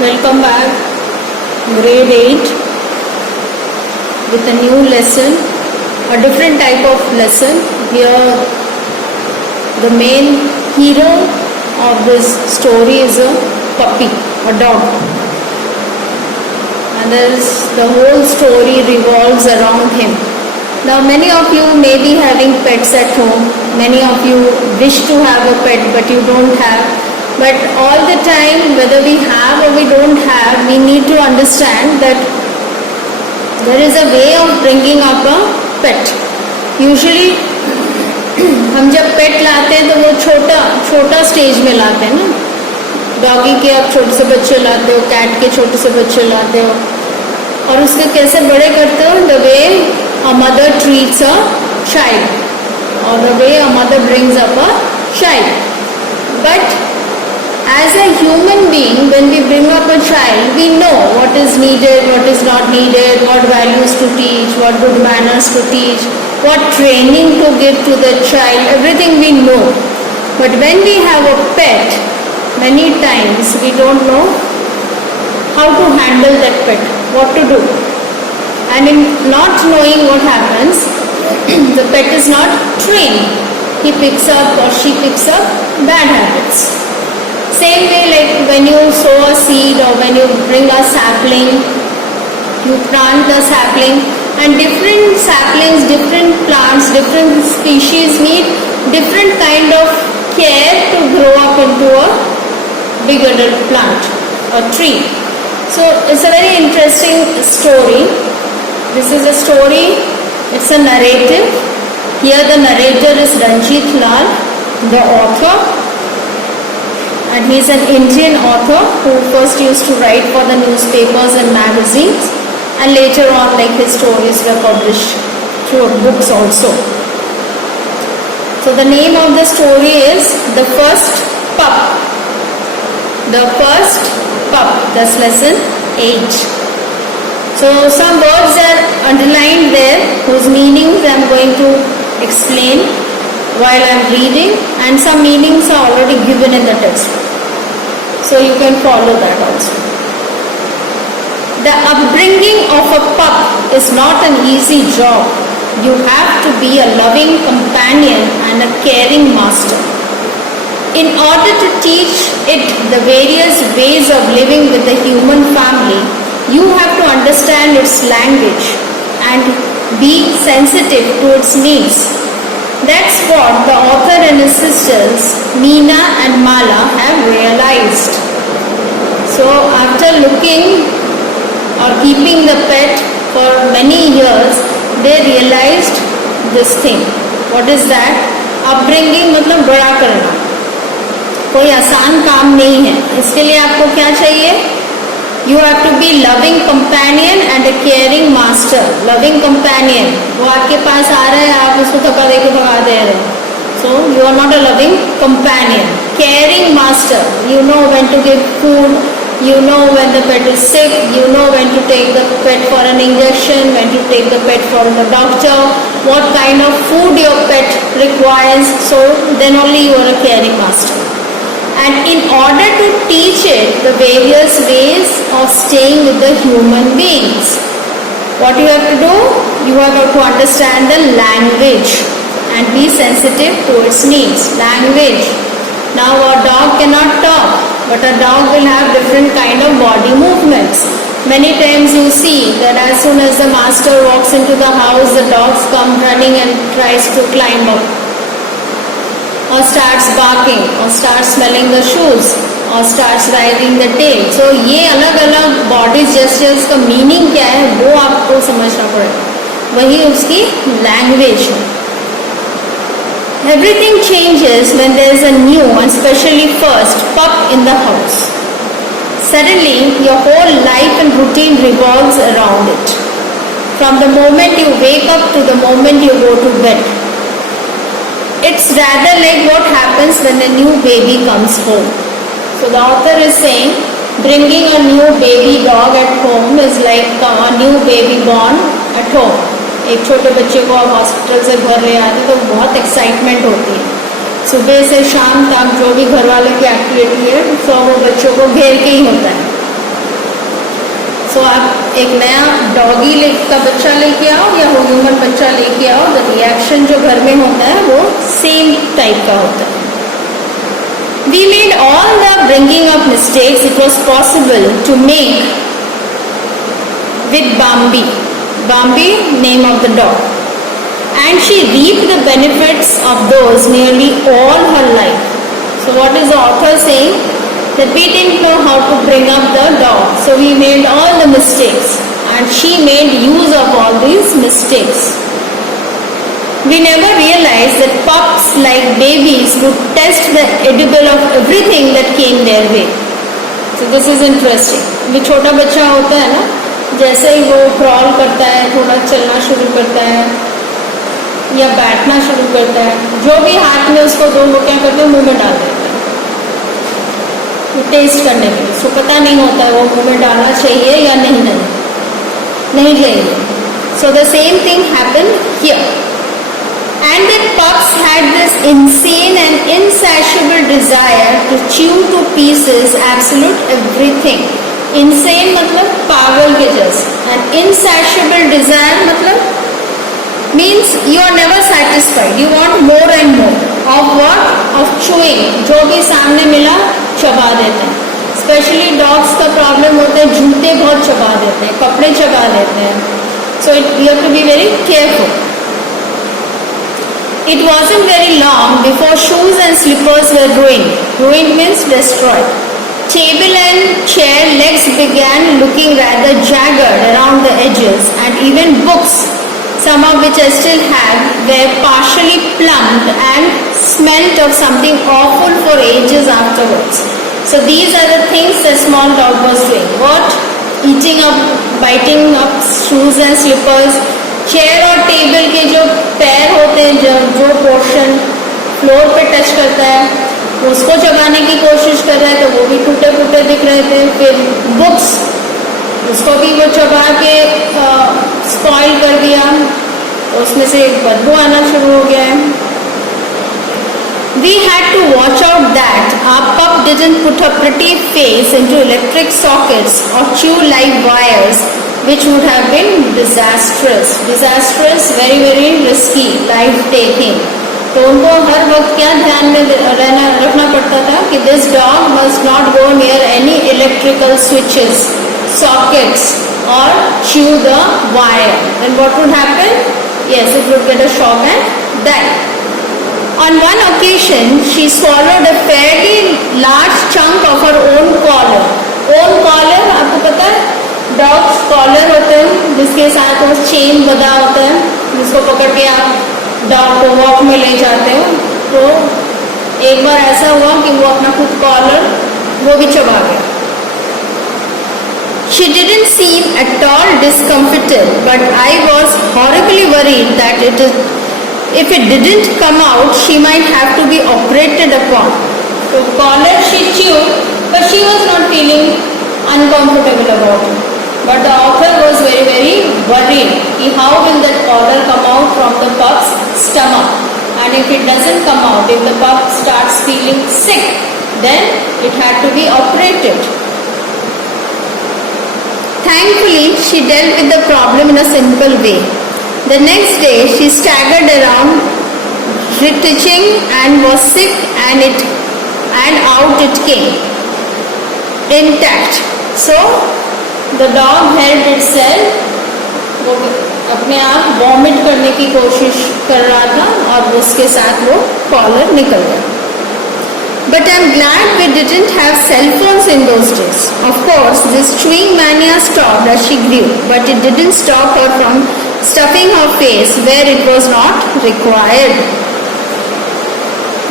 Welcome back, grade 8 with a new lesson, a different type of lesson. Here the main hero of this story is a puppy, a dog, and the whole story revolves around him. Now many of you may be having pets at home, many of you wish to have a pet but you don't have. But all the time, whether we have or we don't have, we need to understand that there is a way of bringing up a pet. Usually हम जब पेट लाते हैं तो वो छोटा stage में लाते हैं ना. Doggy के आप छोटे से बच्चे लाते हो, कैट के छोटे से बच्चे लाते हो, और उसके कैसे बड़े करते हो? The way a mother treats a child, or the way a mother brings up a child. But as a human being, when we bring up a child, we know what is needed, what is not needed, what values to teach, what good manners to teach, what training to give to the child, everything we know. But when we have a pet, many times we don't know how to handle that pet, what to do. And in not knowing what happens, the pet is not trained. He picks up or she picks up bad habits. Same way, like when you sow a seed or when you bring a sapling, you plant the sapling, and different saplings, different plants, different species need different kind of care to grow up into a big adult plant or tree. So it's a very interesting story. This is a story, it's a narrative. Here the narrator is Ranjit Lal, the author. And he is an Indian author who first used to write for the newspapers and magazines, and later on, like, his stories were published through books also. So the name of the story is The First Pup. The First Pup. That's lesson 8. So some words are underlined there whose meanings I am going to explain while I am reading, and some meanings are already given in the text. So you can follow that also. The upbringing of a pup is not an easy job. You have to be a loving companion and a caring master. In order to teach it the various ways of living with the human family, you have to understand its language and be sensitive to its needs. That's what the author and his sisters, Meena and Mala, have realized. So after looking or keeping the pet for many years, they realized this thing. What is that? Upbringing मतलब बड़ा करना. कोई आसान काम नहीं है. इसके लिए आपको क्या चाहिए? You have to be loving companion and a caring master. Loving companion. वो आपके पास आ रहा है, आप उसको थका दे के भगा दे रहे हैं. So you are not a loving companion. Caring master. You know when to give food. You know when the pet is sick. You know when to take the pet for an injection. When to take the pet for the doctor. What kind of food your pet requires. So then only you are a caring master. And in order to teach it the various ways of staying with the human beings, what you have to do? You have to understand the language and be sensitive to its needs. Language. Now a dog cannot talk, but a dog will have different kind of body movements. Many times you see that as soon as the master walks into the house, the dogs come running and tries to climb up, or starts barking, or starts smelling the shoes, or starts wagging the tail. So ये अलग अलग body gestures का meaning क्या है वो आपको समझना पड़ेगा. वही उसकी language है. Everything changes when there is a new and especially first pup in the house. Suddenly your whole life and routine revolves around it. From the moment you wake up to the moment you go to bed. It's rather like what happens when a new baby comes home. So the author is saying bringing a new baby dog at home is like a new baby born at home. एक छोटे बच्चे को आप hospital से घर ले आते तो बहुत एक्साइटमेंट होती है. सुबह से शाम तक जो भी घर वालों की एक्टिविटी है सब वो बच्चों को घेर के ही होता है. सो आप एक नया डॉगी का बच्चा लेके आओ या ह्यूमन बच्चा लेके आओ, द रिएक्शन जो घर में होता है वो सेम टाइप का होता है. We made all the bringing up mistakes it was possible to make with Bambi. Bambi, name of the dog. And she reaped the benefits of those nearly all her life. So what is the author saying? That we didn't know how to bring up the dog. So we made all the mistakes. And she made use of all these mistakes. We never realized that pups like babies would test the edible of everything that came their way. So this is interesting. भी छोटा बच्चा होता है ना, जैसे ही वो crawl करता है, थोड़ा चलना शुरू करता है या बैठना शुरू करता है, जो भी हाथ में उसको दो वो क्या करते हैं, मुंह में डाल देते हैं टेस्ट करने के लिए. उसको पता नहीं होता है वो मुंह में डालना चाहिए या नहीं चाहिए. So the same thing happened here. And the pups had this insane and insatiable desire to chew to pieces absolute everything. Insane मतलब पागल के जैसे, and insatiable desire मतलब means you are never satisfied. You want more and more. Of what? Of chewing. जो भी सामने मिला चबा देते हैं. Especially dogs का प्रॉब्लम होता है, जूते बहुत चबा देते हैं, कपड़े चबा देते हैं. So you have to be very careful. It wasn't very long before shoes and slippers were ruined. Ruined means destroyed. Table and chair legs began looking rather jagged around the edges, and even books, some of which I still have, were partially plumped and smelt of something awful for ages afterwards. So these are the things the small dog was doing. What? Eating up, biting up shoes and slippers. Chair और table के जो पैर होते हैं, जो portion floor पे touch करता है उसको चबाने की कोशिश कर रहा है, तो वो भी टूटे फूटे दिख रहे थे. फिर बुक्स, उसको भी वो चबा के स्पॉइल कर दिया, तो उसमें से बदबू आना शुरू हो गया है. We had to watch out that our pup didn't put a pretty face into electric sockets or chew live wires, which would have been disastrous. Disastrous, very very risky, life taking. तो उनको हर वक्त क्या ध्यान में रखना पड़ता था कि this dog must not go near any electrical switches, sockets, or chew the wire. Then what would happen? Yes, it would get a shock and die. On one occasion, she swallowed a fairly large chunk of her own collar. Own collar, आपको पता है? Dogs collar होते हैं जिसके साथ वो chain बंधा होता है, जिसको पकड़ के आप डॉग को वॉक में ले जाते हो. तो एक बार ऐसा हुआ कि वो अपना खुद कॉलर वो भी चबा गया. She didn't seem at all discomfited, but I was horribly worried that if it didn't come out, she might have to be operated upon. So collar she chewed, but she was not feeling uncomfortable about it. But the author was very very worried. How will that collar come out from the pup's stomach? And if it doesn't come out, if the pup starts feeling sick, then it had to be operated. Thankfully, she dealt with the problem in a simple way. The next day, she staggered around, retching, and was sick, and out it came, intact. So, the dog helped itself. वो अपने आप vomit करने की कोशिश कर रहा था और उसके साथ वो कॉलर निकल गया. But I'm glad we didn't have cell phones in those days. Of course, this chewing mania stopped as she grew, but it didn't stop her from stuffing her face where it was not required.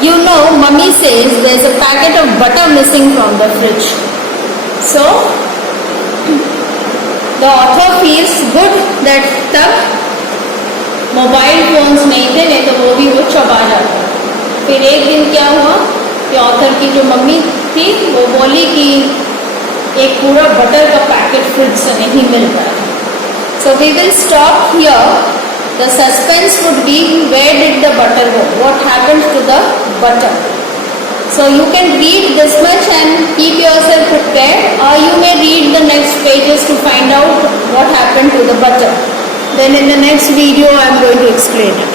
You know, Mummy says there's a packet of butter missing from the fridge. So, the author feels good that तब mobile phones नहीं तो वो भी वो चबा जाता. फिर एक दिन क्या हुआ कि ऑथर की जो मम्मी थी वो बोली कि एक पूरा बटर का पैकेट फ्रिज से नहीं मिल रहा है. So we will stop here. The suspense would be where did the butter go, what happened to the butter. So you can read this much and keep yourself prepared, or you may read the next pages to find then in the next video I am going to explain it.